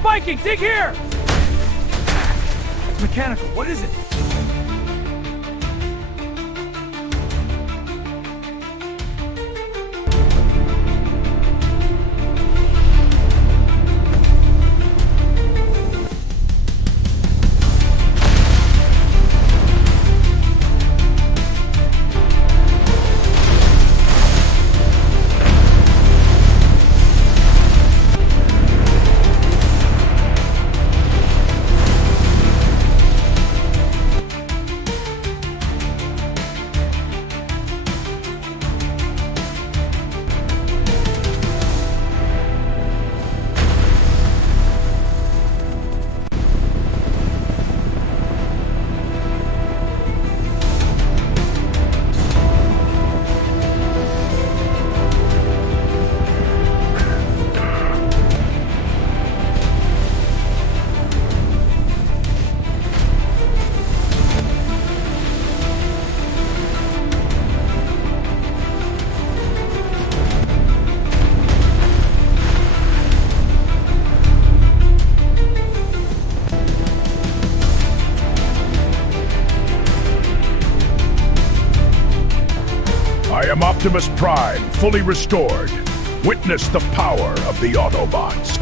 spiking! Dig here! It's mechanical. What is it? I am Optimus Prime, fully restored. Witness the power of the Autobots.